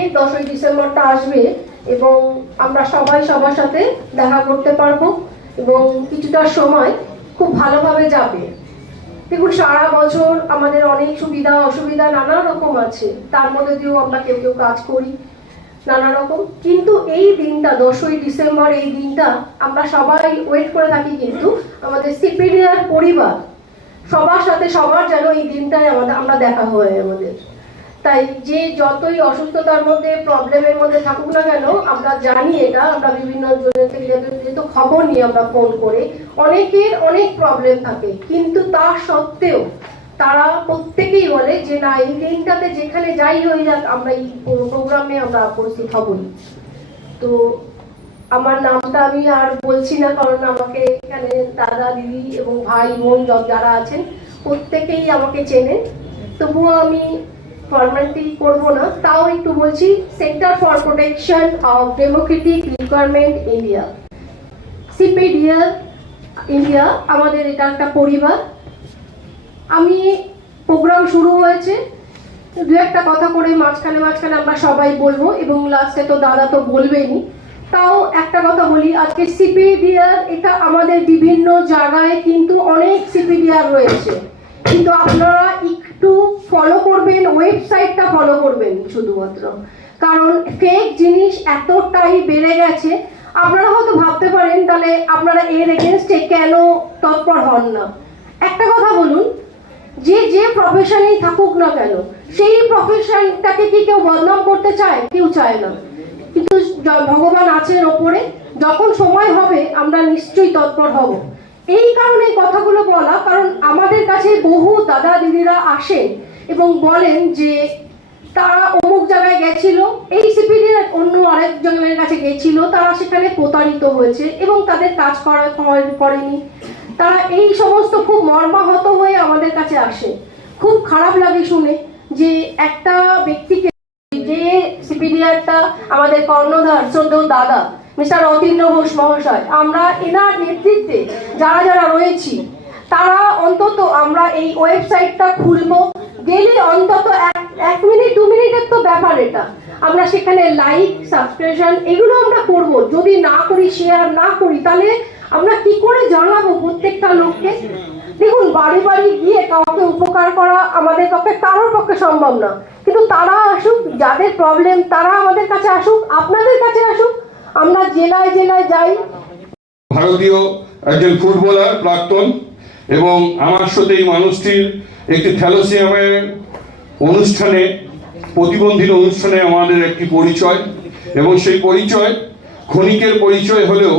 10ই ডিসেম্বরটা আসবে এবং আমরা সবাই সবার সাথে দেখা করতে পারবো এবং কিছুটা সময় খুব ভালোভাবে যাবে। দেখুন, সারা বছর আমাদের অনেক সুবিধা অসুবিধা নানা রকম আছে, তার মধ্যে দিয়েও আমরা কেউ কেউ কাজ করি নানা রকম, কিন্তু এই দিনটা 10ই ডিসেম্বর, এই দিনটা আমরা সবাই ওয়েট করে থাকি। কিন্তু আমাদের সিপিডিআর পরিবার সবার সাথে সবার যেন এই দিনটায় আমরা দেখা হয় আমাদের। তাই যে যতই অসুস্থতার মধ্যে প্রবলেমের মধ্যে থাকুক না কেন, আমরা জানি এটা, আমরা বিভিন্ন জনের থেকে যেহেতু খবর নিই আমরা ফোন করে, অনেকের অনেক প্রবলেম থাকে, কিন্তু তা সত্ত্বেও তারা প্রত্যেকেই বলে যে না, এই দিনটাতে যেখানে যাই হয়ে যাক আমরা এই প্রোগ্রামে আমরা উপস্থিত হবই। তো আমার নামটা আমি আর বলছি না, কারণ আমাকে এখানে দাদা দিদি এবং ভাই বোন যারা আছেন প্রত্যেকেই আমাকে চেনেন, তবুও আমি ফর্মালিটি করবো না, তাও একটু বলছি। Centre for protection of Democratic requirement India, CPDR India, আমাদের এটা একটা পরিবার। আমি প্রোগ্রাম শুরু হয়েছে, দু একটা কথা করে মাঝখানে আমরা সবাই বলবো এবং লাস্টে তো দাদা তো বলবেনই। তাও একটা কথা বলি, আজকে সিপিডিআর এটা আমাদের বিভিন্ন জায়গায় কিন্তু অনেক সিপিডিআর রয়েছে, কিন্তু আপনারা একটু ফলো করবেন, ওয়েবসাইটটা ফলো করবেন শুধুমাত্র, কারণ ফেক জিনিস এতটাই বেড়ে গেছে। আপনারা হয়তো ভাবতে পারেন তাহলে আপনারা এর এগেনস্টে কেন তৎপর হন না। একটা কথা বলুন, যে প্রফেশনেই থাকুক না কেন, সেই প্রফেশনটাকে কি কেউ বদনাম করতে চায়? কেউ চায় না, কিন্তু ভগবান আছেন ওপরে, যখন সময় হবে আমরা নিশ্চয়ই তৎপর হব। এই কারণে কথাগুলো বলা, কারণ আমাদের কাছে বহু দাদা দিদিরা আসেন এবং বলেন যে তারা অমুক জায়গায় গেছিল, এই সিপিডির অন্য আরেকজনের কাছে গেছিল, তারা সেখানে প্রতারিত হয়েছে এবং তাদের কাজ করেনি। তারা এই সমস্ত খুব মর্মাহত হয়ে আমাদের কাছে আসে। খুব খারাপ লাগে শুনে যে একটা ব্যক্তিকে, যে সিপিডিআরটা আমাদের কর্ণধার শ্রদ্ধেয় দাদা মিস্টার অতীন্দ্র ঘোষ মহাশয়, আমরা এনার নেতৃত্বে যারা যারা রয়েছি তারা অন্তত আমরা এই ওয়েবসাইটটা খুলবো, গেলে অন্তত 1 মিনিট 2 মিনিটের তো ব্যাপার এটা, আমরা সেখানে লাইক সাবস্ক্রিপশন এগুলো আমরা করব। যদি না করি, শেয়ার না করি, তাহলে আমরা কি করে জানাবো প্রত্যেকটা লোককে? দেখুন, বাড়ি বাড়ি গিয়ে কাউকে উপকার করা আমাদের পক্ষে কারোর পক্ষে সম্ভব না, কিন্তু তারা আসুক, যাদের প্রবলেম তারা আমাদের কাছে আসুক, আপনাদের কাছে আসুক, আমরা জেলায় জেলায় যাই। ভারতীয় একজন ফুটবলার প্রাক্তন, এবং আমার সাথে এই মানুষটির একটি থ্যালাসেমিয়ার অনুষ্ঠানে, প্রতিবন্ধীর অনুষ্ঠানে আমাদের একটি পরিচয়, এবং সেই পরিচয় ক্ষণিকের পরিচয় হলেও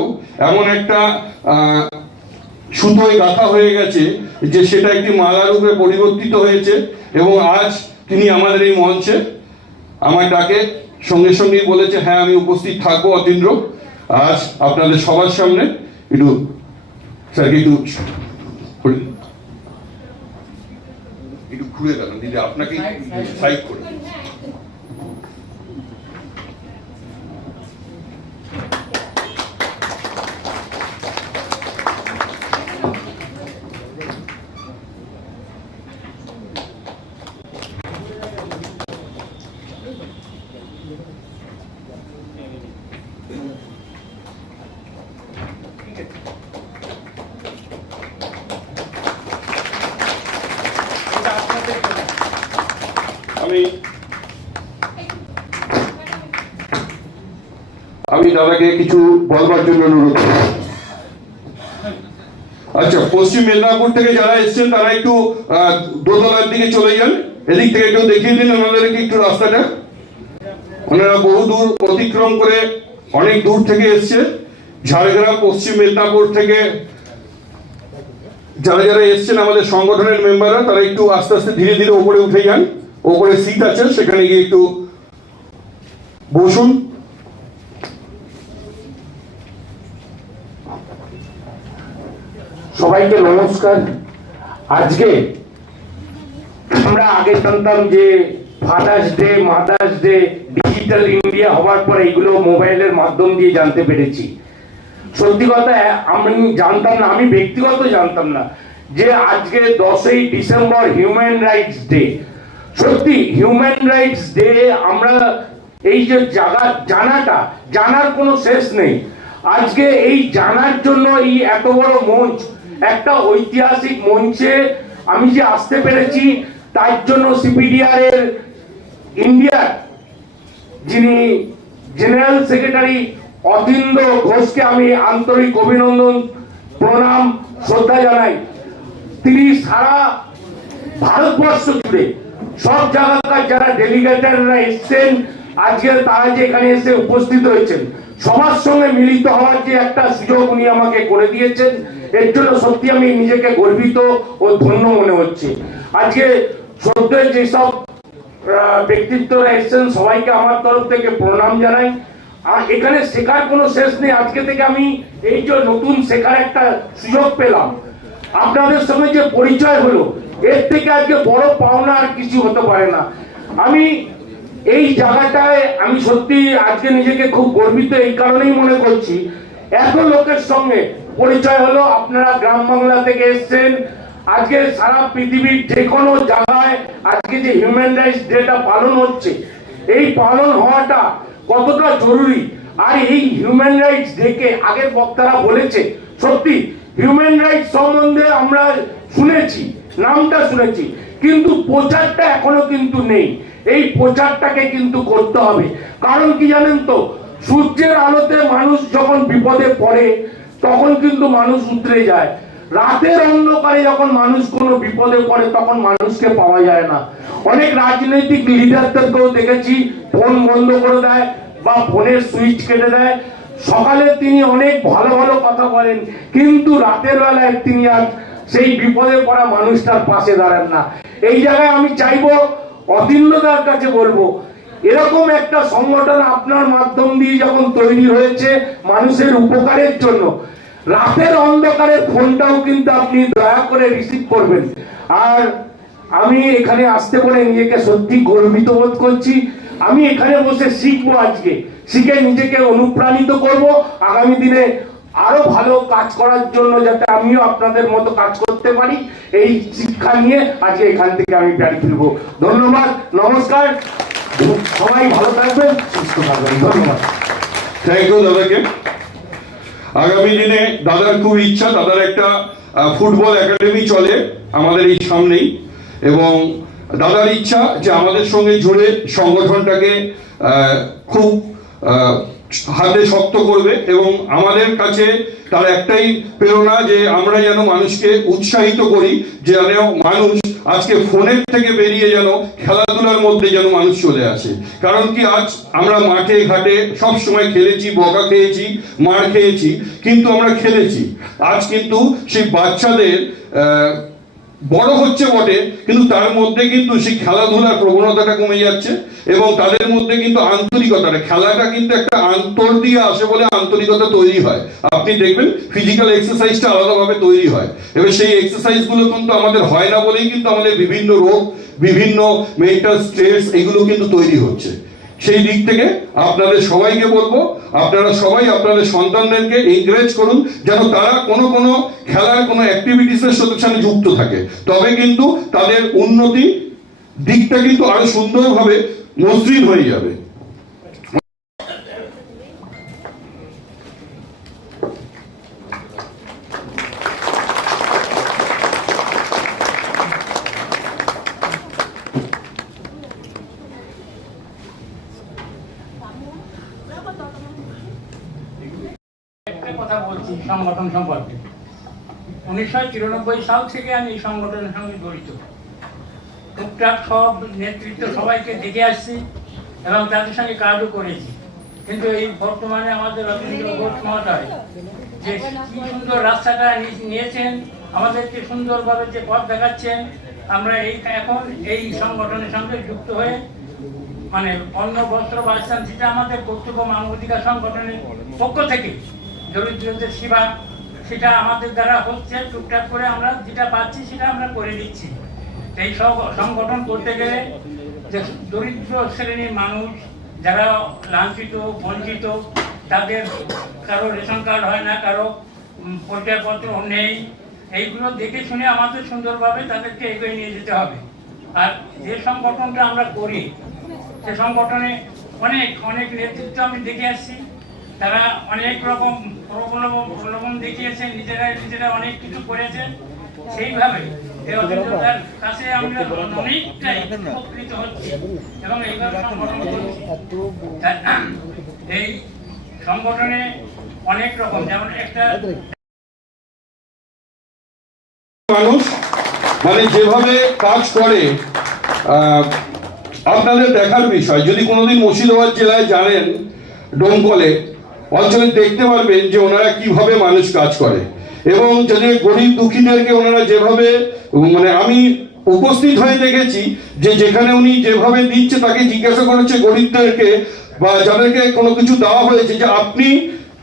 এমন একটা সুতোয় গাঁথা হয়ে গেছে যে সেটা একটি মালা রূপে পরিবর্তিত হয়েছে। এবং আজ তিনি আমাদের এই মঞ্চে আমায় ডাকে, সঙ্গে সঙ্গেই বলেছে হ্যাঁ আমি উপস্থিত থাকবো অতীন্দ্র, আজ আপনাদের সবার সামনে একটু স্যারকে একটু ঘুরে দেবেন দিদি, আপনাকে সাইড করে। আমি দাদাকে কিছু বলবার জন্য অনুরোধ করব। আচ্ছা, পশ্চিম মেদিনীপুর থেকে যারা এসেছেন তারা একটু দোতলার দিকে চলে যান, এদিক থেকে একটু দেখিয়ে দিন ওনাদেরকে একটু রাস্তাটা। ওনারা বহু দূর অতিক্রম করে অনেক দূর থেকে এসছে, ঝাড়গ্রাম, পশ্চিম মেদিনীপুর থেকে যারা যারা এসছেন আমাদের সংগঠনের মেম্বাররা, তারা একটু আস্তে আস্তে ধীরে ধীরে ওপরে উঠে যান। ওপরে সিট আছে, সেখানে গিয়ে একটু বসুন। সবাইকে নমস্কার। আজকে আমরা আগে জানতাম যে father's day, mother's day, digital India হওয়ার পর এগুলো মোবাইলের মাধ্যম দিয়ে জানতে পেরেছি। সত্যি কথা আমি জানতাম না, আমি ব্যক্তিগত জানতাম না যে আজকে 10ই ডিসেম্বর হিউম্যান রাইটস ডে। সত্যি হিউম্যান রাইটস ডে আমরা এই যে জানার কোনো শেষ নেই। আজকে এই জানার জন্য এই এত বড় মঞ্চ, একটা ঐতিহাসিক মঞ্চে আমি যে আসতে পেরেছি, তার জন্য সিপিডিআর এর ইন্ডিয়ার যিনি জেনারেল সেক্রেটারি অতীন্দ্র ঘোষকে আমি আন্তরিক অভিনন্দন, প্রণাম, শ্রদ্ধা জানাই। তিনি সারা ভারতবর্ষ জুড়ে সব জায়গাকার যারা ডেলিগেটররা এসছেন, আজকে তারা যে এখানে এসে উপস্থিত হয়েছেন, সবার সঙ্গে মিলিত হওয়ার যে একটা সুযোগ উনি আমাকে করে দিয়েছেন, এর জন্য সত্যি আমি নিজেকে গর্বিত ও ধন্য মনে হচ্ছে। আজকে শ্রদ্ধেয় যেসব ব্যক্তিত্বরা এসছেন, সবাইকে আমার তরফ থেকে প্রণাম জানাই। আর এখানে শেখার কোনো শেষ নেই। আজকে থেকে আমি এই যে নতুন শেখার একটা সুযোগ পেলাম, আপনাদের সঙ্গে যে পরিচয় হলো, এর থেকে আজকে বড় পাওনা আর কিছু হতে পারে না। আমি এই জায়গাটায় আমি সত্যি আজকে নিজেকে খুব গর্বিত এই কারণেই মনে করছি, এত লোকের সঙ্গে পরিচয় হলো। আপনারা গ্রাম বাংলা থেকে এসছেন, আজকে সারা পৃথিবীর যে কোনো জায়গায় আজকে যে হিউম্যান রাইটস ডেটা পালন হচ্ছে, এই পালন হওয়াটা কতটা জরুরি। আর এই হিউম্যান রাইটস ডেকে আগের বক্তারা বলেছে, সত্যি হিউম্যান রাইটস সম্বন্ধে আমরা শুনেছি, নামটা শুনেছি, কিন্তু প্রচারটা এখনো কিন্তু নেই। এই প্রচারটাকে কিন্তু করতে হবে। কারণ কি জানেন তো, সূর্যের আলোতে মানুষ যখন বিপদে পড়ে তখন কিন্তু মানুষ উতরে যায়। রাতের অন্ধকারে যখন মানুষ কোনো বিপদে পড়ে তখন মানুষকে পাওয়া যায় না। অনেক রাজনৈতিক লিডারদেরকেও দেখেছি ফোন বন্ধ করে দেয় বা ফোনের সুইচ কেটে দেয়। সকালে তিনি অনেক ভালো ভালো কথা বলেন, কিন্তু রাতের বেলায় তিনি আর সেই বিপদে পড়া মানুষটার পাশে দাঁড়ান না। এই জায়গায় আমি চাইবো, অতীন্দ্রদার কাছে বলবো, এরকম একটা সংগঠন আপনার মাধ্যম দিয়ে যখন তৈরি হয়েছে মানুষের উপকারের জন্য, রাতের অন্ধকারে ফোনটাও কিন্তু আপনি দয়া করে রিসিভ করবেন। আর আমি এখানে আসতে পারে নিজেকে সত্যি গর্বিত বোধ করছি। আমি এখানে বসে শিখবো, আজকে শিখে নিজেকে অনুপ্রাণিত করব আগামী দিনে আরো ভালো কাজ করার জন্য, যাতে আমিও আপনাদের মতো কাজ করতে পারি। এই শিক্ষা নিয়ে আজকে এখান থেকে আমি বাড়ি ফিরবো। ধন্যবাদ, নমস্কার, সবাই ভালো থাকবেন, সুস্থ থাকবেন। ধন্যবাদ। থ্যাংক ইউ দাদাকে। আগামী দিনে দাদার খুব ইচ্ছা, দাদার একটা ফুটবল একাডেমি চলে আমাদের এই সামনেই, এবং দাদার ইচ্ছা যে আমাদের সঙ্গে জুড়ে সংগঠনটাকে খুব হাতে শক্ত করবে। এবং আমাদের কাছে তার একটাই প্রেরণা যে আমরা যেন মানুষকে উৎসাহিত করি, যেন মানুষ আজকে ফোনের থেকে বেরিয়ে যেন খেলাধুলার মধ্যে যেন মানুষ চলে আসে। কারণ কি, আজ আমরা মাঠে ঘাটে সব সময় খেলেছি, বকা খেয়েছি, মার খেয়েছি, কিন্তু আমরা খেলেছি। আজ কিন্তু সেই বাচ্চাদের বড় হচ্ছে বটে, কিন্তু তার মধ্যে কিন্তু সেই খেলাধুলার প্রবণতাটা কমে যাচ্ছে, এবং তাদের মধ্যে কিন্তু আন্তরিকতাটা, খেলাটা কিন্তু একটা আন্তর দিয়ে আসে বলে আন্তরিকতা তৈরি হয়। আপনি দেখবেন ফিজিক্যাল এক্সারসাইজটা আলাদাভাবে তৈরি হয়, এবার সেই এক্সারসাইজগুলো কিন্তু আমাদের হয় না বলেই কিন্তু আমাদের বিভিন্ন রোগ, বিভিন্ন মেন্টাল স্ট্রেস এগুলো কিন্তু তৈরি হচ্ছে। সেই দিক থেকে আপনাদের সবাইকে বলবো, আপনারা সবাই আপনাদের সন্তানদেরকে এনকারেজ করুন যেন তারা কোনো খেলার কোনো অ্যাক্টিভিটিসের সাথে যুক্ত থাকে, তবে কিন্তু তাদের উন্নতি দিকটা কিন্তু আরো সুন্দরভাবে মসৃণ হয়ে যাবে। কথা বলছি সংগঠন সম্পর্কে। 1993 সাল থেকে আমি এই সংগঠনের সঙ্গে জড়িত। টুকটাক সব নেতৃত্ব সবাইকে দেখে আসছি এবং তাদের সঙ্গে কাজও করেছি। কিন্তু এই বর্তমানে আমাদের অতীন্দ্র ঘোষ মহাশয় যে কি সুন্দর রাস্তাটা নিয়েছেন, আমাদেরকে সুন্দরভাবে যে পথ দেখাচ্ছেন, আমরা এখন এই সংগঠনের সঙ্গে যুক্ত হয়ে মানে অন্ন বস্ত্র বাসস্থান, যেটা আমাদের কর্তব্য মানবাধিকার সংগঠনের পক্ষ থেকে দরিদ্রদের সেবা, সেটা আমাদের দ্বারা হচ্ছে। টুকটাক করে আমরা যেটা পাচ্ছি সেটা আমরা করে দিচ্ছি। এই সব সংগঠন করতে গেলে যে দরিদ্র শ্রেণীর মানুষ যারা লাঞ্ছিত, বঞ্চিত, তাদের কারো রেশন কার্ড হয় না, কারো পরিচয়পত্র নেই, এইগুলো দেখে শুনে আমাদের সুন্দরভাবে তাদেরকে এগিয়ে নিয়ে যেতে হবে। আর যে সংগঠনটা আমরা করি সে সংগঠনে অনেক অনেক নেতৃত্ব আমি দেখে আসছি, তারা অনেক রকম প্রলোভন দেখিয়েছে, নিজেরা অনেক কিছু করেছে। সেইভাবে এই অতীন্দ্রদার কাছে আমরা অনেকটাই উপকৃত হচ্ছি এবং এইভাবে সংগঠন করছি। এই সংগঠনে অনেক রকম, যেমন একটা মানুষ মানে যেভাবে কাজ করে আপনাদের দেখার বিষয়। যদি কোনোদিন মুর্শিদাবাদ জেলায় জানেন ডোমকলে অঞ্চলে দেখতে পারবেন যে ওনারা কিভাবে মানুষ কাজ করে এবং যদি গরিব দুঃখীদেরকে ওনারা যেভাবে মানে আমি উপস্থিত হয়ে দেখেছি যে যেখানে উনি যেভাবে দিচ্ছে তাকে জিজ্ঞাসা করেছে গরিবদেরকে বা যাদেরকে কোনো কিছু দেওয়া হয়েছে যে আপনি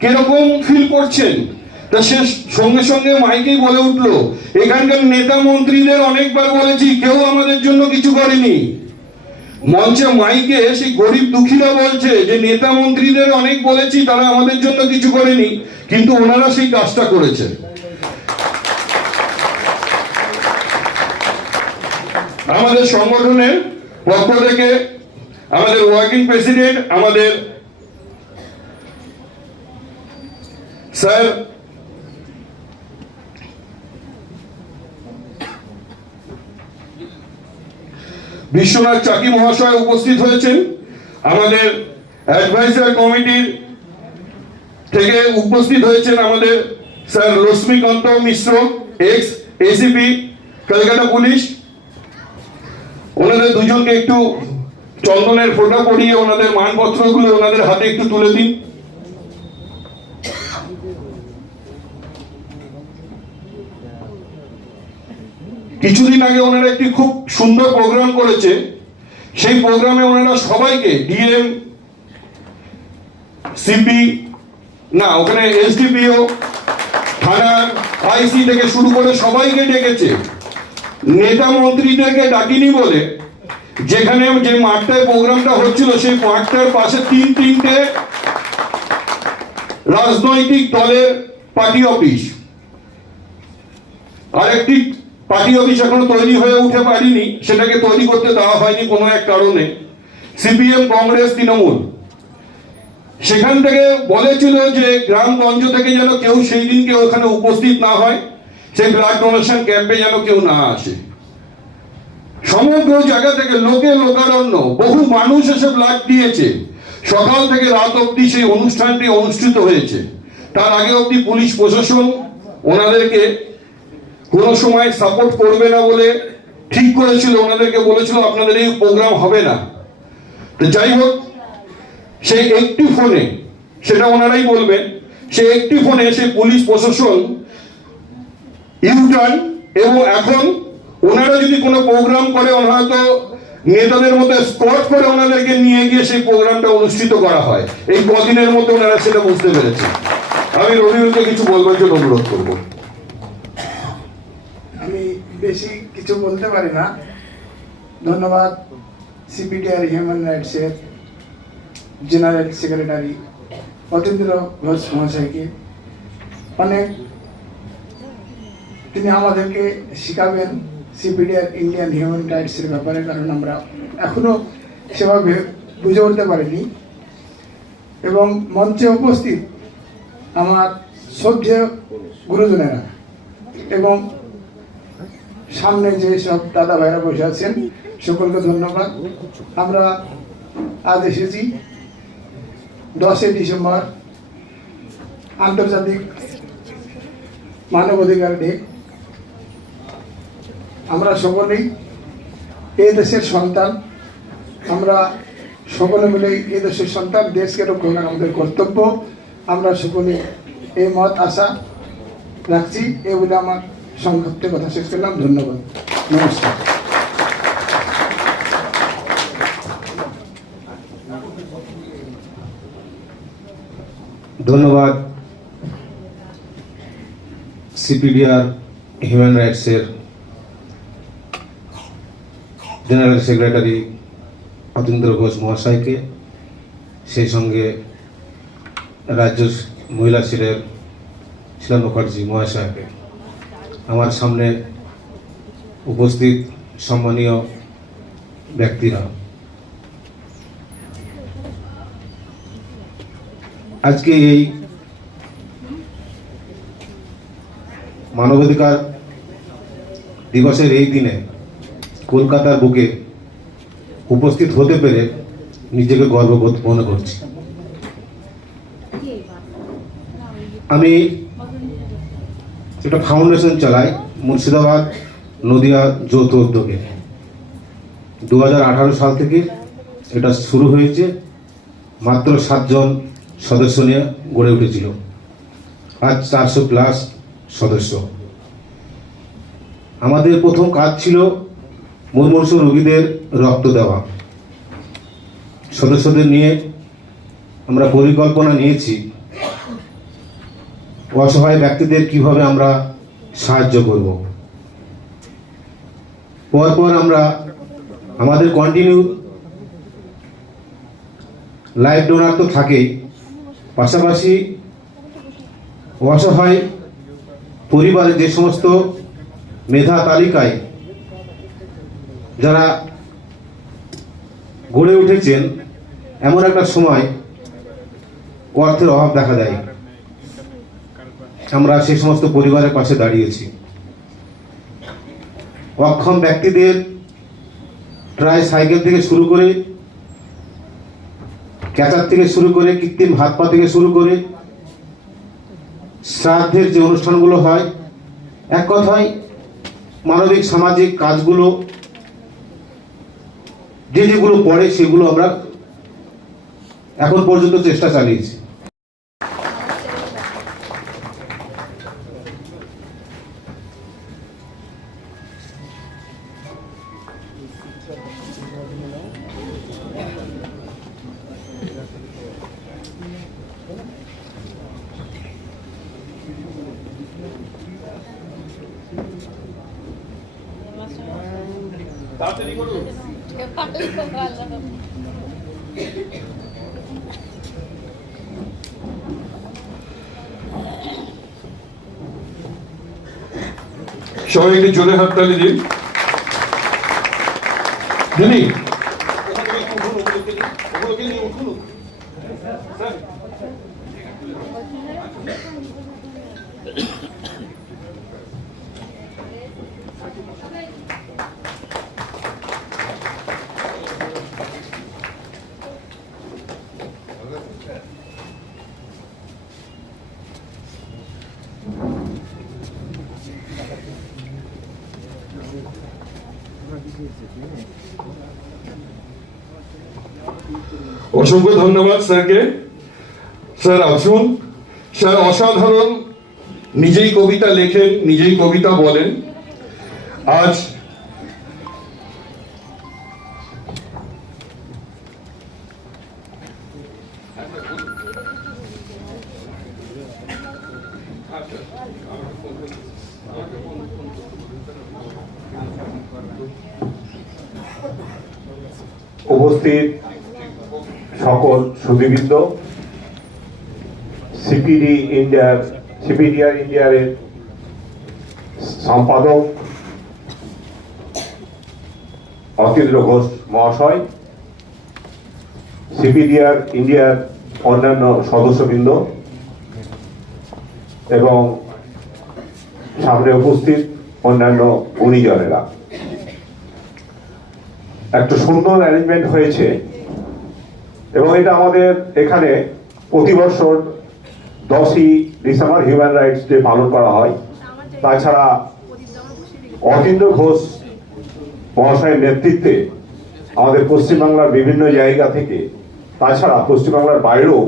কিরকম ফিল করছেন, তা সে সঙ্গে সঙ্গে মাইকেই বলে উঠলো এখানকার নেতা মন্ত্রীদের অনেকবার বলেছি কেউ আমাদের জন্য কিছু করেনি। মঞ্চে মাইকে সেই গরিব দুঃখীরা বলছে যে নেতা মন্ত্রীদের অনেক বলেছি তারা আমাদের জন্য কিছু করেনি, কিন্তু ওনারা সেই কাজটা করেছে। আমাদের সংগঠনের পক্ষ থেকে আমাদের ওয়ার্কিং প্রেসিডেন্ট আমাদের স্যার বিশ্বনাথ চাকি মহাশয় উপস্থিত হয়েছেন। আমাদের অ্যাডভাইজার কমিটির থেকে উপস্থিত হয়েছেন আমাদের স্যার লক্ষ্মীকান্ত মিশ্র, এক্স এসিপি কলকাতা পুলিশ। ওনাদের দুজনকে একটু চন্দনের ফোঁটা পরিয়ে ওনাদের মানপত্রগুলো ওনাদের হাতে একটু তুলে দিন। কিছুদিন আগে ওনারা একটি খুব সুন্দর প্রোগ্রাম করেছে। সেই প্রোগ্রামে ওনারা সবাইকে ডিএম, সিপি না ওখানে এসডিপিও, থানার আইসি থেকে শুরু করে সবাইকে ডেকেছে। নেতা মন্ত্রীদেরকে ডাকিনি বলে যেখানে যে মাঠটায় প্রোগ্রামটা হচ্ছিল সেই মাঠটার পাশে তিনটে রাজনৈতিক দলের পার্টি অফিস, আরেকটি পার্টি অফিস এখনো তৈরি হয়ে উঠে পারিনি, সেটাকে তৈরি করতে দেওয়া হয়নি কোনো এক কারণে। সিপিএম, কংগ্রেস, তৃণমূল সেখান থেকে বলেছিল যে গ্রামগঞ্জ থেকে যেন কেউ সেই দিনকে ওখানে উপস্থিত না হয়, সেই ব্লাড ডোনেশন ক্যাম্পে যেন কেউ না আসে। সমগ্র জায়গা থেকে লোকারণ্য বহু মানুষ এসে ব্লাড দিয়েছে। সকাল থেকে রাত অবধি সেই অনুষ্ঠানটি অনুষ্ঠিত হয়েছে। তার আগে অবধি পুলিশ প্রশাসন ওনাদেরকে কোনো সময় সাপোর্ট করবে না বলে ঠিক করেছিল, ওনাদেরকে বলেছিল আপনাদের এই প্রোগ্রাম হবে না। তো যাই হোক, সেই একটি ফোনে, সেটা ওনারাই বলবেন, সেই একটি ফোনে সেই পুলিশ প্রশাসন ইউটার্ন, এবং এখন ওনারা যদি কোনো প্রোগ্রাম করে ওনারা হয়তো নেতাদের মধ্যে স্কট করে ওনাদেরকে নিয়ে গিয়ে সেই প্রোগ্রামটা অনুষ্ঠিত করা হয়। এই কদিনের মধ্যে ওনারা সেটা বুঝতে পেরেছে। আমি রবিউলকে কিছু বলবার জন্য অনুরোধ করব। আমি বেশি কিছু বলতে পারি না। ধন্যবাদ সিপিডিআর হিউম্যান রাইটসের জেনারেল সেক্রেটারি অতীন্দ্র ঘোষ মহাশয়কে। তিনি আমাদেরকে শিখাবেন সিপিডিআর ইন্ডিয়ান হিউম্যান রাইটসের ব্যাপারে, কারণ আমরা এখনো সেভাবে বুঝে উঠতে পারিনি। এবং মঞ্চে উপস্থিত আমার শ্রদ্ধেয় গুরুজনেরা এবং সামনে যে সব দাদা ভাইরা বসে আছেন সকলকে ধন্যবাদ। আমরা আজ এসেছি 10 ডিসেম্বর আন্তর্জাতিক মানবাধিকার ডে। আমরা সকলেই এই দেশের সন্তান, আমরা সকলে মিলে এই দেশের সন্তান, দেশকে রক্ষা করা আমাদের কর্তব্য। আমরা সকলে এই মত আশা রাখছি। এই বলে আমার সংক্ষিপ্ত কথা শেষ করলাম। ধন্যবাদ, নমস্কার। ধন্যবাদ সিপিডিআর হিউম্যান রাইটসের জেনারেল সেক্রেটারি অতীন্দ্র ঘোষ মহাশয়কে, সেই সঙ্গে রাজ্য মহিলা সেলের শিলা মুখার্জি মহাশয়কে। আমার সামনে উপস্থিত সম্মানীয় ব্যক্তিরা, আজকে এই মানবাধিকার দিবসের এই দিনে কলকাতার বুকে উপস্থিত হতে পেরে নিজেকে গর্ববোধ মনে করছি। আমি একটা ফাউন্ডেশন চালাই মুর্শিদাবাদ নদিয়া যৌথ উদ্যোগে। 2018 সাল থেকে এটা শুরু হয়েছে, মাত্র 7 জন সদস্য নিয়ে গড়ে উঠেছিল, আজ 400+ সদস্য। আমাদের প্রথম কাজ ছিল মুমূর্ষ রোগীদের রক্ত দেওয়া। সদস্যদের নিয়ে আমরা পরিকল্পনা নিয়েছি অসহায় ব্যক্তিদের কিভাবে আমরা সাহায্য করব। পরপর আমরা আমাদের কন্টিনিউ লাইভ ডোনার তো থাকেই, পাশাপাশি অসহায় পরিবারের যে সমস্ত মেধা তালিকায় যারা গড়ে উঠেছেন, এমন একটা সময় অর্থের অভাব দেখা দেয়, আমরা সেই সমস্ত পরিবারের পাশে দাঁড়িয়েছি। অক্ষম ব্যক্তিদের ট্রাইসাইকেল থেকে শুরু করে, ক্যাচার থেকে শুরু করে, কৃত্রিম হাত পা থেকে শুরু করে, শ্রাদ্ধের যে অনুষ্ঠানগুলো হয়, এক কথায় মানবিক সামাজিক কাজগুলো যেগুলো পড়ে সেগুলো আমরা এখন পর্যন্ত চেষ্টা চালিয়েছি। সবাই একটু জোরে হাততালি দিন। দিদি অসংখ্য ধন্যবাদ স্যারকে। স্যার আসুন। স্যার অসাধারণ, নিজেই কবিতা লেখেন, নিজেই কবিতা বলেন। আজ উপস্থিত সকল সুধীবৃন্দ, সিপিডিআর ইন্ডিয়ার সম্পাদক অতীন্দ্র ঘোষ মহাশয়, সিপিডিআর ইন্ডিয়ার অন্যান্য সদস্যবৃন্দ এবং সামনে উপস্থিত অন্যান্য গুণীজনেরা, একটা সুন্দর অ্যারেঞ্জমেন্ট হয়েছে এবং এটা আমাদের এখানে প্রতি বছর 10ই ডিসেম্বর হিউম্যান রাইটস ডে পালন করা হয়। তাছাড়া অতীন্দ্র ঘোষ মহাশয়ের নেতৃত্বে আমাদের পশ্চিমবাংলার বিভিন্ন জায়গা থেকে, তাছাড়া পশ্চিমবাংলার বাইরেও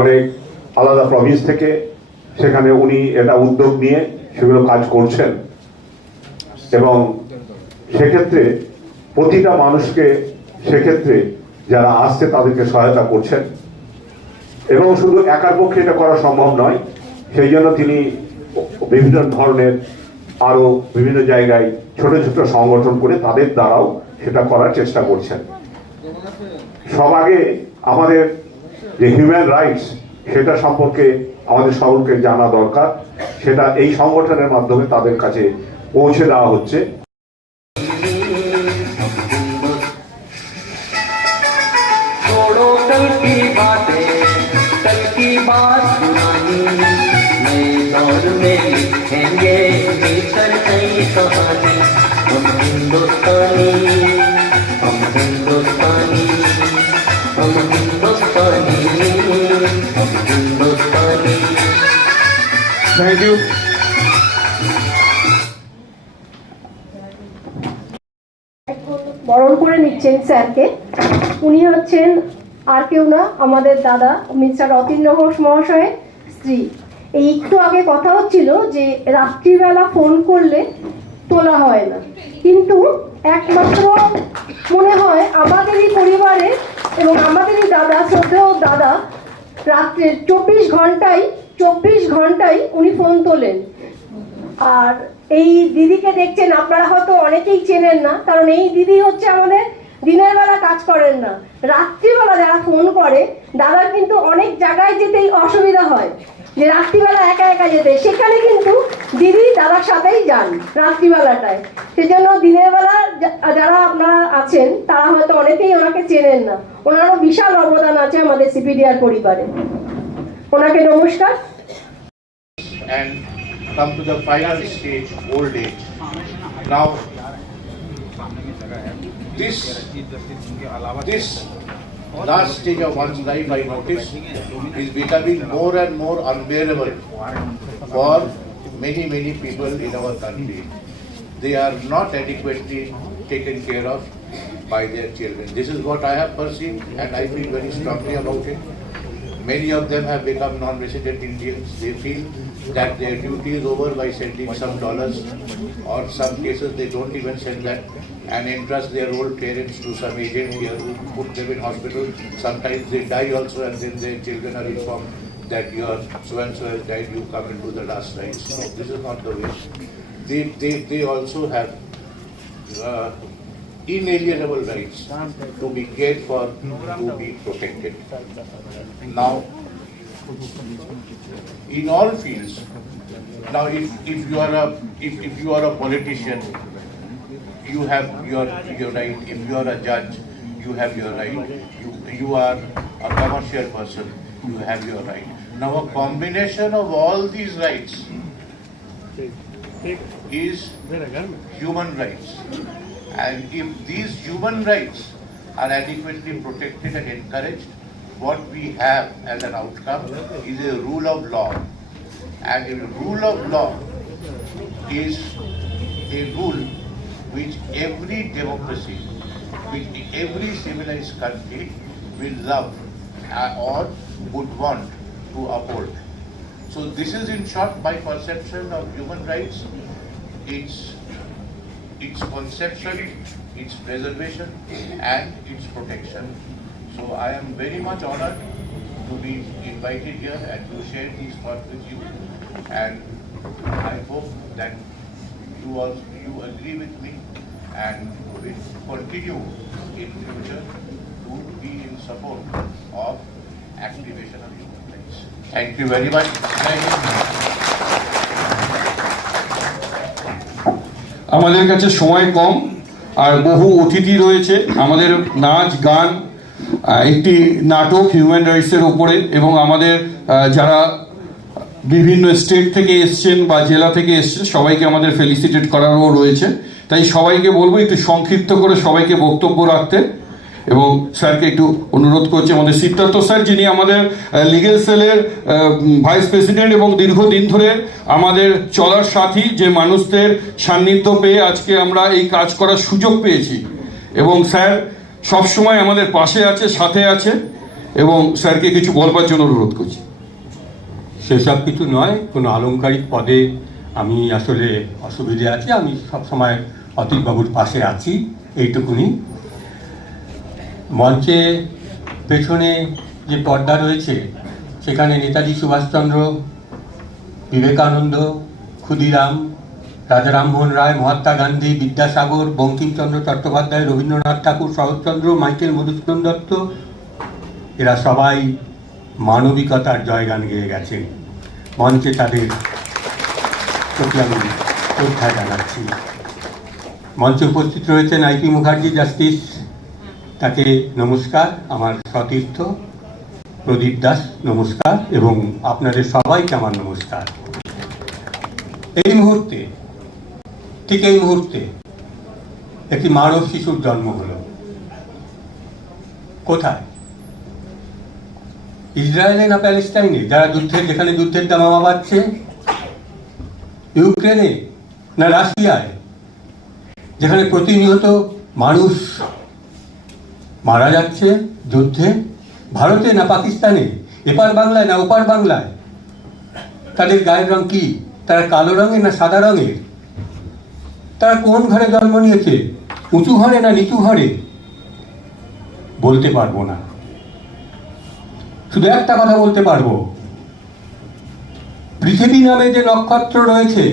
অনেক আলাদা প্রভিন্স থেকে সেখানে উনি এটা উদ্যোগ নিয়ে সেগুলো কাজ করছেন এবং সেক্ষেত্রে প্রতিটা মানুষকে সেক্ষেত্রে যারা আসছে তাদেরকে সহায়তা করছেন এবং শুধু একার পক্ষে এটা করা সম্ভব নয়, সেই জন্য তিনি বিভিন্ন ধরনের আরো বিভিন্ন জায়গায় ছোট ছোট সংগঠন করে তাদের দ্বারাও সেটা করার চেষ্টা করছেন। সব আগে আমাদের যে হিউম্যান রাইটস সেটা সম্পর্কে আমাদের সকলকে জানা দরকার, সেটা এই সংগঠনের মাধ্যমে তাদের কাছে পৌঁছে দেওয়া হচ্ছে। छोड़ो कल की बातें, कल की থ্যাংক ইউ। বরণ করে নিচ্ছেন স্যারকে। উনি হচ্ছেন আর কেউ না, আমাদের দাদা মিস্টার অতীন্দ্র ঘোষ মহাশয়ের স্ত্রী। এই একটু আগে কথা হচ্ছিল যে রাত্রিবেলা ফোন করলে তোলা হয় না, কিন্তু একমাত্র মনে হয় আমাদেরই পরিবারে এবং আমাদেরই দাদা, শ্রদ্ধেয় দাদা, রাত্রে 24 ঘন্টায় উনি ফোন তোলেন। আর এই দিদিকে দেখছেন, আপনারা হয়তো অনেকেই চেনেন না, কারণ এই দিদি হচ্ছে আমাদের দিনের বেলা কাজ করেন না, রাত্রিবেলা যারা ফোন করে, দাদার কিন্তু অনেক জায়গায় যেতেই অসুবিধা হয়, যে রাত্রিবেলা একা একা যেতে, সেখানে কিন্তু দিদি দাদার সাথেই যান রাত্রিবেলাটায়। সেজন্য দিনের বেলা যারা আপনারা আছেন তারা হয়তো অনেকেই ওনাকে চেনেন না। ওনারও বিশাল অবদান আছে আমাদের সিপিডিআর পরিবারে। ওনাকে নমস্কার। And come to the final stage, old age. Now, this last stage of one's life, I notice, is becoming more and more unbearable for many people in our country. They are not adequately taken care of by their children. This is what I have perceived, and I feel very strongly about it. Many of them have become non-resident Indians. They feel that their duty is over by sending some dollars, or some cases they don't even send that, and entrust their old parents to some agent here who put them in hospital. Sometimes they die also, and then their children are informed that your so-and-so has died, you come into the last rites. No, this is not the way. They also have inalienable rights to be cared for, to be protected. Now, in all fields, now if you are a politician, you have your right. If you are a judge, you have your right. You are a commercial person, you have your right. Now, a combination of all these rights is human rights. And if these human rights are adequately protected and encouraged, what we have as an outcome is a rule of law. And a rule of law is a rule which every democracy, which every civilized country will love or would want to uphold. So this is in short my perception of human rights. Its conception, its preservation, and its protection. So I am very much honored to be invited here and to share these thoughts with you. And I hope that you agree with me and will continue in future to be in support of activation of human rights. Thank you very much. আমাদের কাছে সময় কম আর বহু অতিথি রয়েছে। আমাদের নাচ গান, একটি নাটক হিউম্যান রাইটসের উপরে, এবং আমাদের যারা বিভিন্ন স্টেট থেকে এসছেন বা জেলা থেকে এসছেন সবাইকে আমাদের ফেলিসিটেট করারও রয়েছে। তাই সবাইকে বলবো একটু সংক্ষিপ্ত করে সবাইকে বক্তব্য রাখতে, এবং স্যারকে একটু অনুরোধ করছি। আমাদের সিদ্ধার্থ স্যার, যিনি আমাদের লিগেল সেলের ভাইস প্রেসিডেন্ট এবং দীর্ঘদিন ধরে আমাদের চলার সাথী, যে মানুষদের সান্নিধ্য পেয়ে আজকে আমরা এই কাজ করার সুযোগ পেয়েছি, এবং স্যার সবসময় আমাদের পাশে আছে, সাথে আছে, এবং স্যারকে কিছু বলবার জন্য অনুরোধ করছি। সেসব কিছু নয়, কোনো আলংকারিক পদে আমি আসলে অসুবিধে আছি, আমি সবসময় অতীতবাবুর পাশে আছি, এইটুকুনি। মঞ্চে পেছনে যে পর্দা রয়েছে সেখানে নেতাজি সুভাষচন্দ্র, বিবেকানন্দ, ক্ষুদিরাম, রাজা রামমোহন রায়, মহাত্মা গান্ধী, বিদ্যাসাগর, বঙ্কিমচন্দ্র চট্টোপাধ্যায়, রবীন্দ্রনাথ ঠাকুর, শরৎচন্দ্র, মাইকেল মধুসূদন দত্ত, এরা সবাই মানবিকতার জয়গান গেয়ে গেছে। মঞ্চে তাদের প্রতি আমি শ্রদ্ধা জানাচ্ছি। মঞ্চে উপস্থিত রয়েছেন আইপি মুখার্জি জাস্টিস, তাকে নমস্কার। আমার সতীর্থ প্রদীপ দাস নমস্কার, এবং আপনাদের সবাইকে আমার নমস্কার। এই মুহূর্তে, ঠিক এই মুহূর্তে একটি মানব শিশুর জন্ম হলো। কোথায়? ইসরায়েলে না প্যালেস্টাইনে? যারা যেখানে যুদ্ধের দামামা বাজছে ইউক্রেনে না রাশিয়ায়, যেখানে প্রতিনিয়ত মানুষ মারা যাচ্ছে যুদ্ধে? ভারতে না পাকিস্তানে? এপার বাংলায় না ওপার বাংলায়? তাদের গায়ের রং কি? তারা কালো রঙের না সাদা রঙের? তারা কোন ঘরে জন্ম নিয়েছে? উঁচু ঘরে না নিচু ঘরে? বলতে পারবো না। শুধু একটা কথা বলতে পারবো, পৃথিবী নামে যে নক্ষত্র রয়েছে,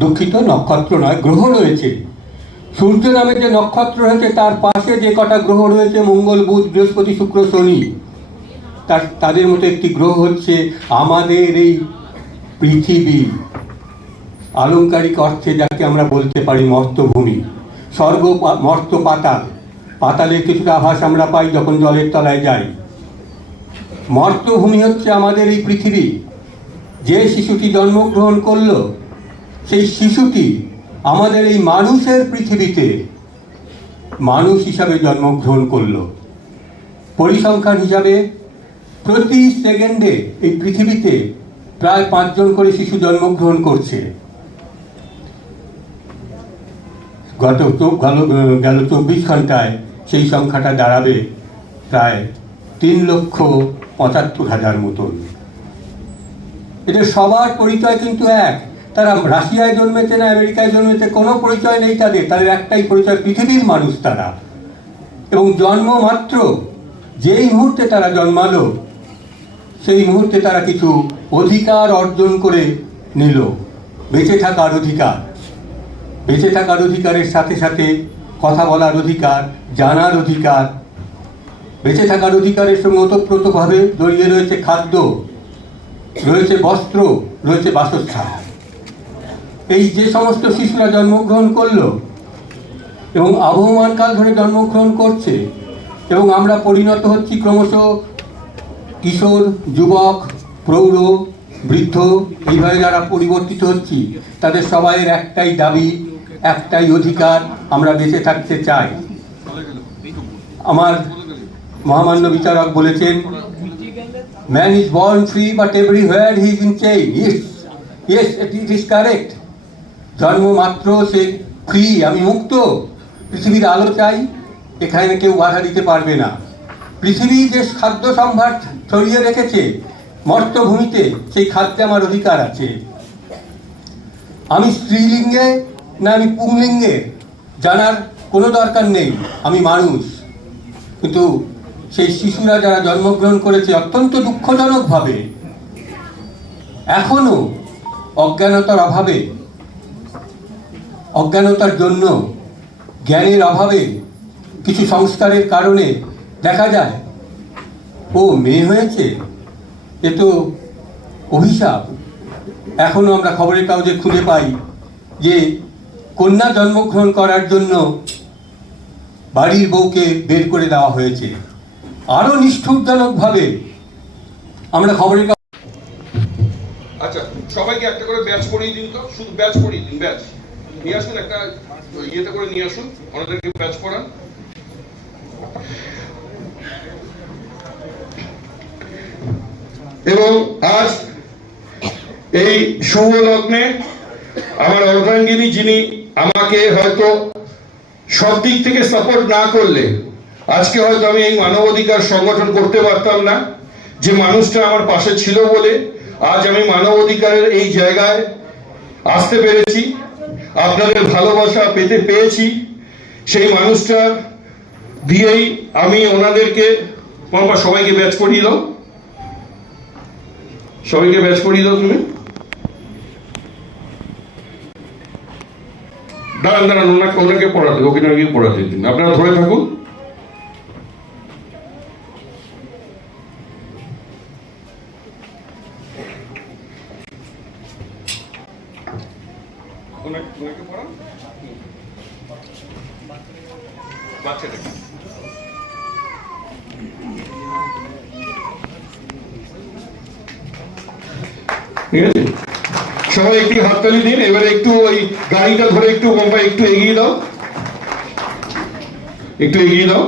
দুঃখিত, নক্ষত্র নয়, গ্রহ রয়েছে, সূর্য নামে যে নক্ষত্র রয়েছে, তার পাশে যে কটা গ্রহ রয়েছে, মঙ্গল, বুধ, বৃহস্পতি, শুক্র, শনি, তাদের মতো একটি গ্রহ হচ্ছে আমাদের এই পৃথিবী। আলংকারিক অর্থে যাকে আমরা বলতে পারি মর্তভূমি। স্বর্গ, মর্ত, পাতাল। পাতালের কিছুটা আভাস আমরা পাই যখন জলের তলায় যাই। মর্তভূমি হচ্ছে আমাদের এই পৃথিবী। যে শিশুটি জন্মগ্রহণ করলো, সেই শিশুটি আমাদের এই মানুষের পৃথিবীতে মানুষ হিসাবে জন্মগ্রহণ করলো। পরিসংখ্যান হিসাবে প্রতি সেকেন্ডে এই পৃথিবীতে প্রায় 5 জন করে শিশু জন্মগ্রহণ করছে। গেল 24 ঘন্টায় সেই সংখ্যাটা দাঁড়াবে প্রায় 3,75,000 মতন। এদের সবার পরিচয় কিন্তু এক। তারা রাশিয়ায় জন্মেছে না আমেরিকায় জন্মেছে, কোনো পরিচয় নেই তাদের। তাদের একটাই পরিচয়, পৃথিবীর মানুষ তারা। এবং জন্ম মাত্র যেই মুহূর্তে তারা জন্মালো, সেই মুহূর্তে তারা কিছু অধিকার অর্জন করে নিল। বেঁচে থাকার অধিকার। বেঁচে থাকার অধিকারের সাথে সাথে কথা বলার অধিকার, জানার অধিকার। বেঁচে থাকার অধিকারের সঙ্গে ওতপ্রোতভাবে জড়িয়ে রয়েছে খাদ্য, রয়েছে বস্ত্র, রয়েছে বাসস্থান। এই যে সমস্ত শিশুরা জন্মগ্রহণ করলো এবং আবহমানকাল ধরে জন্মগ্রহণ করছে, এবং আমরা পরিণত হচ্ছি ক্রমশ কিশোর, যুবক, প্রৌঢ়, বৃদ্ধ, এইভাবে যারা পরিবর্তিত হচ্ছি, তাদের সবাইয়ের একটাই দাবি, একটাই অধিকার, আমরা বেঁচে থাকতে চাই। আমার মহামান্য বিচারক বলেছেন, man is born free but everywhere he is in chain. Yes, it is correct. জন্ম মাত্র সে ফ্রি, আমি মুক্ত। পৃথিবীর আলো চাই, এখানে কেউ বাধা দিতে পারবে না। পৃথিবী যে খাদ্য সম্ভার ছড়িয়ে রেখেছে মর্তভূমিতে, সেই খাদ্যে আমার অধিকার আছে। আমি স্ত্রীলিঙ্গে না আমি পুংলিঙ্গে জানার কোনো দরকার নেই, আমি মানুষ। কিন্তু সেই শিশুরা যারা জন্মগ্রহণ করেছে অত্যন্ত দুঃখজনকভাবে, এখনো অজ্ঞানতার অভাবে, অজ্ঞানতার জন্য, জ্ঞানের অভাবে, কিছু সংস্কারের কারণে দেখা যায় ও মেয়ে হয়েছে, এ তো অভিশাপ। এখনো আমরা খবরের কাগজে খুঁজে পাই যে কন্যা জন্মগ্রহণ করার জন্য বাড়ির বউকে বের করে দেওয়া হয়েছে। আরো নিষ্ঠুরজনকভাবে আমরা খবরের কাগজ। আচ্ছা, সবাইকে একটা করে ব্যাচ করিয়ে দিন তো, শুধু ব্যাচ করিয়ে দিন। ব্যাচ নিয়ে আসুন, একটা ইয়েতে করে নিয়ে আসুন, ওনাদেরকে ব্যাচ পড়ান। এবং আজ এই শুভ লগ্নে আমার অর্ধাঙ্গিনী, যিনি আমাকে হয়তো সব দিক থেকে সাপোর্ট না করলে আজকে হয়তো আমি এই মানবাধিকার সংগঠন করতে পারতাম না, যে মানুষটা আমার পাশে ছিল বলে আজ আমি মানবাধিকারের এই জায়গায় আসতে পেরেছি, আপনাদের ভালোবাসা পেতে পেরেছি। সেই মানুষটা দিয়েই আমি ওনাদেরকে, সবাইকে ব্যাচ করিয়ে দাও, সবাইকে ব্যাচ করিয়ে দাও। তুমি দাঁড়ান দাঁড়ান, ওনাকে পড়াতে, ওকে পড়াতে দিন, আপনারা ধরে থাকুন। ওনাকে পড়ান, বাচ্চাটাকে। ঠিক আছে, সবাই একটু হাততালি দিন। এবারে একটু ওই গাড়িটা ধরে একটু মোবাইল একটু এগিয়ে দাও, একটু এগিয়ে দাও।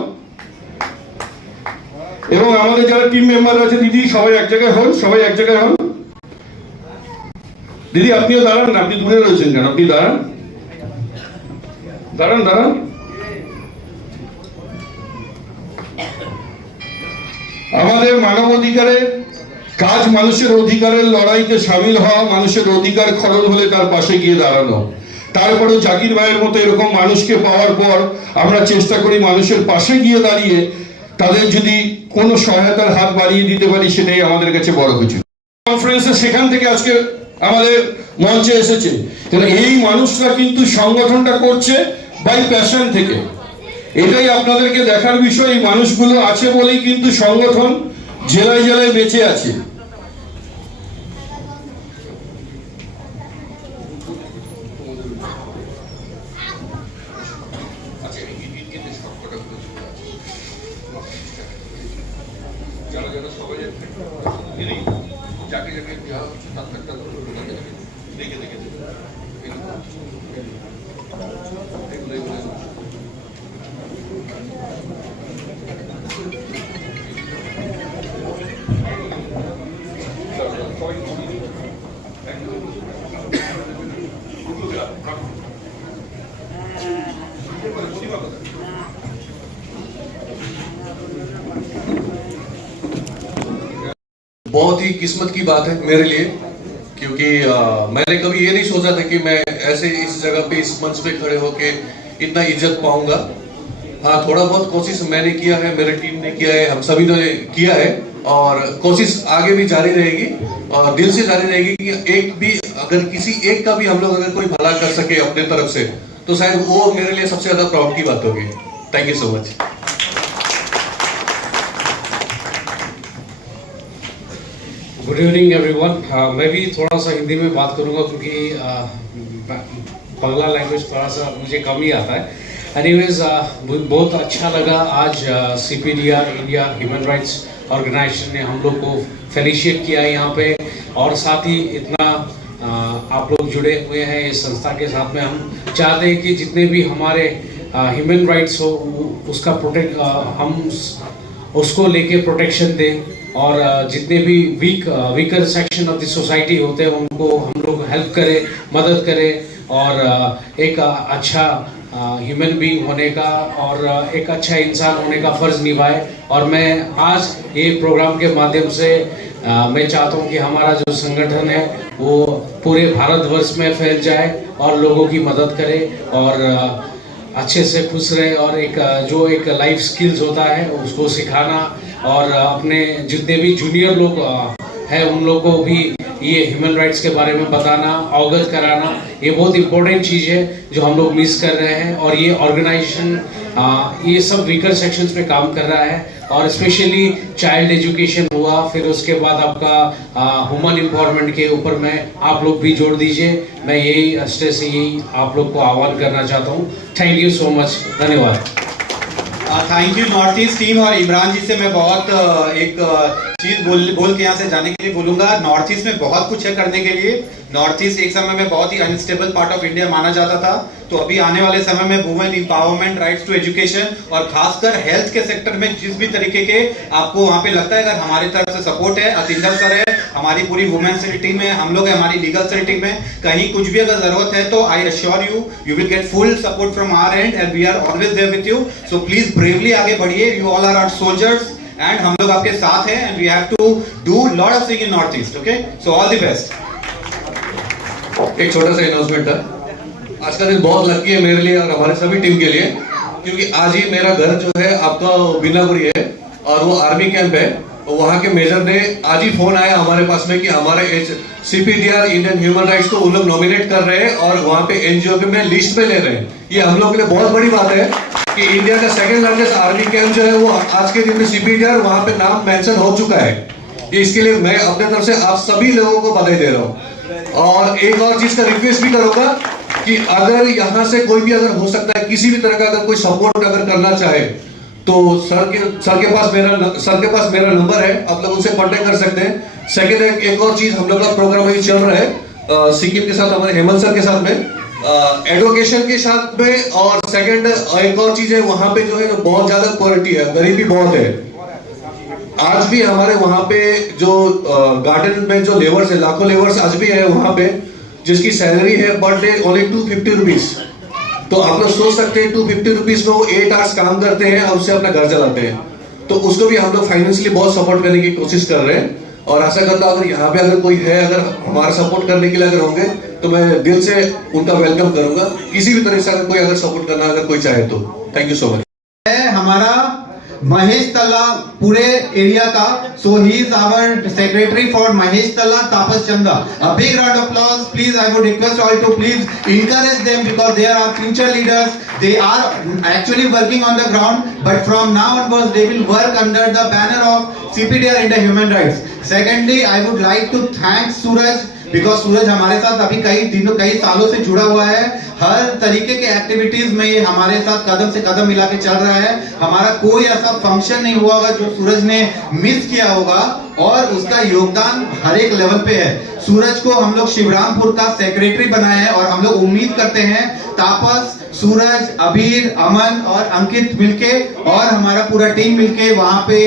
এবং আমাদের যারা টিম মেম্বার আছে, দিদি সবাই এক জায়গায় হন, সবাই এক জায়গায় হন। দিদি আপনিও দাঁড়ান না, আপনি দূরে রয়েছেন কেন? আপনি দাঁড়ান দাঁড়ান দাঁড়ান। আমাদের মানবাধিকারের কাজ মানুষের অধিকারের লড়াইতে সামিল হওয়া, মানুষের অধিকার খরচ হলে তার পাশে গিয়ে দাঁড়ানো। তারপরেও জাকির ভাইয়ের মতো এরকম মানুষকে পাওয়ার পর আমরা চেষ্টা করি মানুষের পাশে গিয়ে দাঁড়িয়ে তাদের যদি কোনো সহায়তার হাত বাড়িয়ে দিতে পারি, সেটাই আমাদের কাছে বড় কিছু। কনফারেন্সে সেখান থেকে আজকে আমাদের মঞ্চে এসেছে, কারণ এই মানুষরা কিন্তু সংগঠনটা করছে বাই প্যাশন থেকে। এটাই আপনাদেরকে দেখার বিষয়, এই মানুষগুলো আছে বলেই কিন্তু সংগঠন জেলায় জেলায় বেঁচে আছে। बहुत ही किस्मत की बात है मेरे लिए, क्योंकि मैंने कभी ये नहीं सोचा था कि मैं ऐसे इस जगह पे, इस मंच पे खड़े होके इतना इज्जत पाऊंगा। हाँ, थोड़ा बहुत कोशिश मैंने किया है, मेरी टीम ने किया है, हम सभी ने किया है, और कोशिश आगे भी जारी रहेगी और दिल से जारी रहेगी कि एक भी, अगर किसी एक का भी हम लोग अगर कोई भला कर सके अपने तरफ से, तो शायद वो मेरे लिए सबसे ज्यादा प्राउड की बात होगी। Thank you so much. Good evening everyone. मैं भी थोड़ा सा हिंदी में बात करूंगा क्योंकि बांग्ला लैंग्वेज थोड़ा सा मुझे कम ही आता है। एनीवेज, बहुत अच्छा लगा आज CPDR India human rights organisation ने हम लोग को फेलिशिएट किया यहाँ पे, और साथ ही इतना आप लोग जुड़े हुए हैं इस संस्था के साथ में। हम चाहते हैं कि जितने भी हमारे ह्यूमन राइट्स हो उसका हम उसको लेके प्रोटेक्शन दें, और जितने भी weaker section of the society होते हैं उनको हम लोग हेल्प करें, मदद करें, और एक अच्छा ह्यूमन बीइंग होने का और एक अच्छा इंसान होने का फ़र्ज़ निभाए। और मैं आज ये प्रोग्राम के माध्यम से मैं चाहता हूँ कि हमारा जो संगठन है वो पूरे भारतवर्ष में फैल जाए और लोगों की मदद करे और अच्छे से खुश रहे, और एक लाइफ स्किल्स होता है उसको सिखाना, और अपने जितने भी जूनियर लोग हैं उन लोगों को भी ये ह्यूमन राइट्स के बारे में बताना, अवगत कराना, ये बहुत इम्पोर्टेंट चीज़ है जो हम लोग मिस कर रहे हैं। और ये ऑर्गेनाइजेशन ये सब वीकर सेक्शंस पे काम कर रहा है, और स्पेशली चाइल्ड एजुकेशन हुआ, फिर उसके बाद आपका ह्यूमन एम्पावरमेंट के ऊपर में आप लोग भी जोड़ दीजिए। मैं यही स्टेज से यही आप लोग को आह्वान करना चाहता हूँ। थैंक यू सो मच, धन्यवाद। Thank you north east team. और इमरान जी से मैं बहुत एक चीज बोल के यहाँ से जाने के लिए बोलूंगा। नॉर्थ ईस्ट में बहुत कुछ है करने के लिए। नॉर्थ ईस्ट एक समय में बहुत ही अनस्टेबल पार्ट ऑफ इंडिया माना जाता था, तो अभी आने वाले समय में women empowerment, rights to education और खासकर हेल्थ के सेक्टर में जिस भी तरीके के आपको वहाँ पे लगता है, अगर हमारी तरफ से सपोर्ट है, अतिंदर सर है, हमारी पूरी वुमेन सेल टीम है, हम लोग हमारी लीगल सेल टीम है, कहीं कुछ भी अगर जरूरत है तो I assure you will get full support from our and and we are always there with you. So please bravely आगे बढ़िए, you all are our soldiers and हम लोग आपके साथ हैं, and we have to do lot of thing in North East. Okay, so all the best. एक छोटा सा अनाउंसमेंट था। आज का दिन बहुत लकी है मेरे लिए और हमारे सभी टीम के लिए, क्योंकि आज ही मेरा घर जो है आपका बीनापुरी है और वो आर्मी कैंप है, तो वहाँ के मेजर ने आज ही फोन आया हमारे पास में कि हमारे CPDR इंडियन ह्यूमन राइट्स को वो लोग नॉमिनेट कर रहे हैं और वहाँ पे NGO के में लिस्ट पे ले रहे हैं। ये हम लोग के लिए बहुत बड़ी बात है कि इंडिया का सेकंड लार्जेस्ट आर्मी कैंप जो है वो आज के दिन में CPDR वहाँ पे नाम मेंशन हो चुका है। ये इसके लिए मैं अपने तरफ से आप सभी लोगों को बधाई दे रहा हूँ। और एक और चीज का रिक्वेस्ट भी करूंगा कि अगर यहाँ से कोई भी अगर हो सकता है किसी भी तरह का अगर कोई सपोर्ट अगर करना चाहे तो सर के पास मेरा नंबर है, आप लोग उनसे कांटेक्ट कर सकते हैं। सेकंड एक और चीज, हम लोग का प्रोग्राम अभी चल रहा है सिक्किम के साथ, हमारे हेमंत सर के साथ में एडवोकेशन के साथ में। और सेकंड एक और चीज है, वहाँ पे जो है बहुत ज्यादा पॉवर्टी है, गरीबी बहुत है। आज भी हमारे वहाँ पे जो गार्डन में जो लेबर्स है, लाखों लेबर्स आज भी है वहाँ पे, जिसकी सैलरी है पर डे ओनली 250 रुपीज। तो आप लोग सोच सकते हैं 250 रुपीज में वो 8 आवर्स काम करते हैं और उससे अपना घर चलाते हैं। तो उसको भी हम लोग फाइनेंशियली बहुत सपोर्ट करने की कोशिश कर रहे हैं और आशा करता हूँ अगर यहाँ पे अगर कोई है, अगर हमारा सपोर्ट करने के लिए अगर होंगे तो मैं दिल से उनका वेलकम करूंगा। किसी भी तरह से अगर कोई अगर सपोर्ट करना अगर कोई चाहे तो। Thank you so much. हमारा महेश तल्ला पूरे एरिया का, so he is our secretary for Maheshtala Tapas Chanda. A big round of applause please. I would request all to please encourage them because they are our future leaders. They are actually working on the ground, but from now onwards they will work under the banner of CPDR India Human Rights. Secondly, I would like to thank Suraj because Suraj हमारे साथ अभी कई सालों से जुड़ा हुआ है। हर तरीके के एक्टिविटीज में ये हमारे साथ कदम से कदम मिला के चल रहा है। हमारा कोई ऐसा फंक्शन नहीं हुआ होगा जो सूरज ने मिस किया होगा और उसका योगदान हर एक लेवल पे है। सूरज को हम लोग शिवरामपुर का सेक्रेटरी बनाए हैं और हम लोग उम्मीद करते हैं तापस, सूरज, अबीर, अमन और अंकित मिलके और हमारा पूरा टीम मिलके वहां पे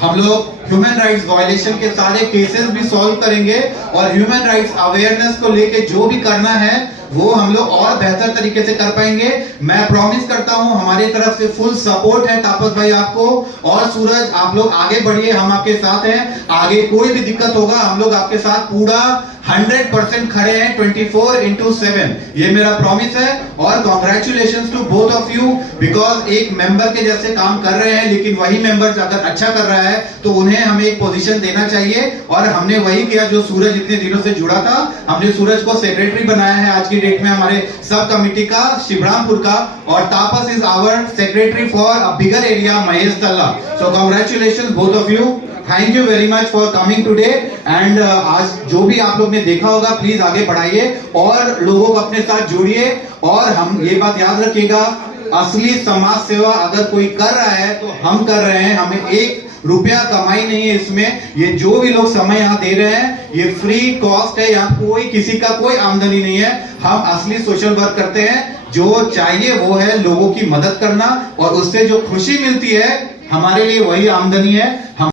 हम लोग ह्यूमन राइट्स वायलेशन के सारे केसेस भी सॉल्व करेंगे और ह्यूमन राइट्स अवेयरनेस को लेके जो भी करना है वो हम लोग और बेहतर तरीके से कर पाएंगे। मैं प्रॉमिस करता हूं हमारी तरफ से फुल सपोर्ट है तापस भाई आपको। और सूरज आप लोग आगे बढ़िए, हम आपके साथ हैं। आगे कोई भी दिक्कत होगा हम लोग आपके साथ पूरा 100% खड़े हैं 24/7। ये मेरा प्रॉमिस है। और congratulations to both of you because एक मेंबर के जैसे काम कर रहे हैं, लेकिन वही मेंबर अगर अच्छा कर रहा है तो उन्हें हमें एक पोजीशन देना चाहिए और हमने वही किया जो सूरज इतने दिनों से जुड़ा था। हमने सूरज को सेक्रेटरी बनाया है आज की डेट में हमारे सब कमिटी का शिवरामपुर का, और Tapas is our secretary for a bigger area Maheshtala. So congratulations both of you. Thank you very much for coming today and आज जो भी आप लोग ने देखा होगा प्लीज आगे बढ़ाइए और लोगों को अपने साथ जोड़िए। और हम ये बात याद रखिएगा, असली समाज सेवा अगर कोई कर रहा है तो हम कर रहे हैं। हमें 1 रुपया कमाई नहीं है इसमें। ये जो भी लोग समय यहाँ दे रहे हैं ये फ्री कॉस्ट है, यहाँ कोई किसी का कोई आमदनी नहीं है। हम असली सोशल वर्क करते हैं। जो चाहिए वो है लोगों की मदद करना और उससे जो खुशी मिलती है हमारे लिए वही आमदनी है। हम